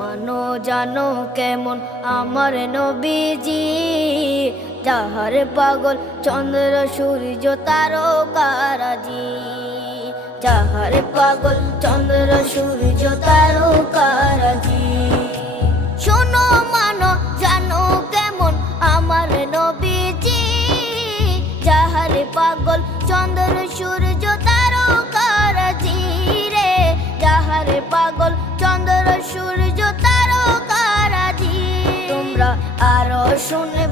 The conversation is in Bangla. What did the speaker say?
মানো জানো কেমন আমার নবীজি, যাহার পাগল চন্দ্র সূর্য তারকারাজি, যাহার পাগল চন্দ্র সূর্য তারকারাজি। শোনো মানো জানো কেমন আমার নবীজি, যাহার পাগল চন্দ্র সূর্য তারকারাজি রে, যাহার পাগল চন্দ্র সূর্য তারকারাজি। তোমরা আরো শুনে